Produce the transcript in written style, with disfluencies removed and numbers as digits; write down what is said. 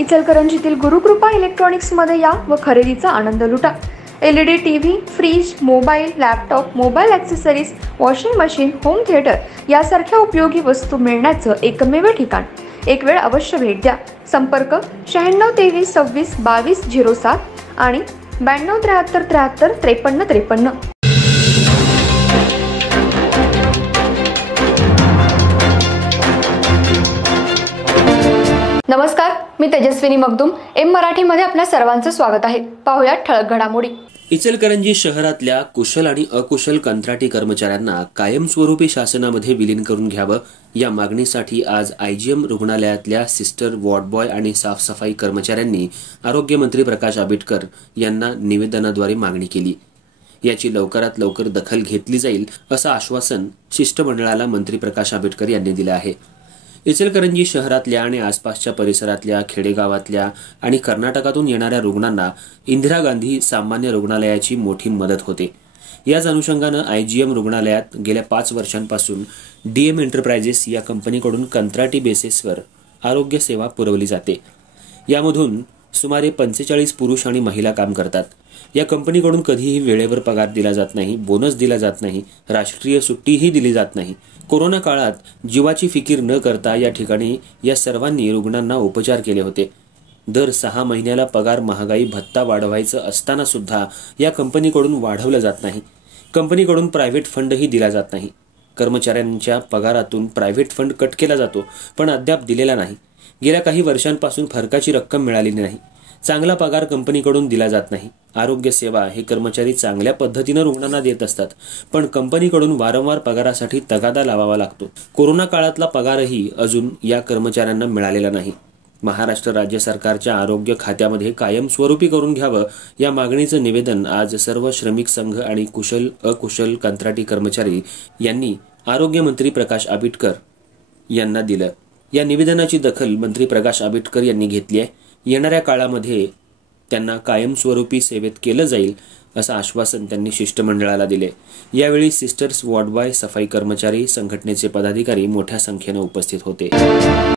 इचलकरंजीतील गुरुकृपा इलेक्ट्रॉनिक्समध्ये या व खरेदीचा आनंद लुटा। LED TV, fridge, mobile, laptop, mobile accessories, washing machine, home theatre यासारख्या उपयोगी वस्तू मिळण्याचं एकमेव ठिकाण। एक वेळ अवश्य भेट द्या। संपर्क 96 23 26 22 07 आणि 92 73 73 53 53। नमस्कार, मी तेजस्विनी मगदुम। एम मराठीमध्ये आपल्या सर्वांचं स्वागत आहे। पाहूया ठळक घडामोडी। इचलकरंजी शहरातल्या कुशल आणि अकुशल कंत्राटी कर्मचाऱ्यांना कायमस्वरूपी शासनामध्ये विलीन करून घ्यावं या मागणीसाठी आज IGM रुग्णालयातल्या सिस्टर, वॉर्ड बॉय आणि साफसफाई कर्मचाऱ्यांनी आरोग्यमंत्री प्रकाश आंबेडकर यांना निवेदनाद्वारे मागणी केली। याची लवकरात लवकर दखल घेतली जाईल असं आश्वासन शिष्टमंडळाला मंत्री प्रकाश आंबेडकर यांनी दिलं आहे। इचलकरंजी शहरातल्या आणि आसपासच्या परिसरातल्या खेडेगावातल्या आणि कर्नाटकातून येणाऱ्या रुग्णांना इंदिरा गांधी सामान्य रुग्णालयाची मोठी मदत होते। याच अनुषंगानं IGM रुग्णालयात गेल्या 5 वर्षांपासून DM एंटरप्राइजेस या कंपनीकडून कंत्राटी बेसिसवर आरोग्य सेवा पुरवली जाते। यामधून सुमारे 45 पुरुष आणि महिला काम करतात। या कंपनीकडून कधीही वेळेवर पगार दिला जात नाही, बोनस दिला जात नाही, राष्ट्रीय सुट्टीही दिली जात नाही। कोरोना काळात जीवाची फिकीर न करता या ठिकाणी या सर्वांनी रुग्णांना उपचार केले होते। दर 6 महिन्याला पगार महागाई भत्ता वाढवायचं असताना सुद्धा या कंपनीकडून वाढवलं जात नाही। कंपनीकडून प्रायव्हेट फंडही दिला जात नाही। कर्मचाऱ्यांच्या पगारातून प्रायव्हेट फंड कट केला जातो, पण अद्याप दिलेला नाही। गेल्या काही वर्षांपासून फरकाची रक्कम मिळालेली नाही। चांगला पगार कंपनीकडून दिला जात नाही। आरोग्य सेवा हे कर्मचारी चांगल्या पद्धतीने रुग्णांना देत असतात, पण कंपनीकडून वारंवार पगारासाठी तगादा लावावा लागतो। कोरोना काळातला पगारही अजून या कर्मचाऱ्यांना मिळालेला नाही। महाराष्ट्र राज्य सरकारच्या आरोग्य खात्यामध्ये कायमस्वरूपी करून घ्यावं या मागणीचं निवेदन आज सर्व श्रमिक संघ आणि कुशल अकुशल कंत्राटी कर्मचारी यांनी आरोग्यमंत्री प्रकाश आंबेडकर यांना दिलं। या निवेदनाची दखल मंत्री प्रकाश आंबेडकर यांनी घेतली आहे। येणाऱ्या काळामध्ये त्यांना कायमस्वरूपी सेवेत केलं जाईल असं आश्वासन त्यांनी शिष्टमंडळाला दिले। यावेळी सिस्टर्स, वॉर्ड बॉय, सफाई कर्मचारी संघटनेचे पदाधिकारी मोठ्या संख्येने उपस्थित होते।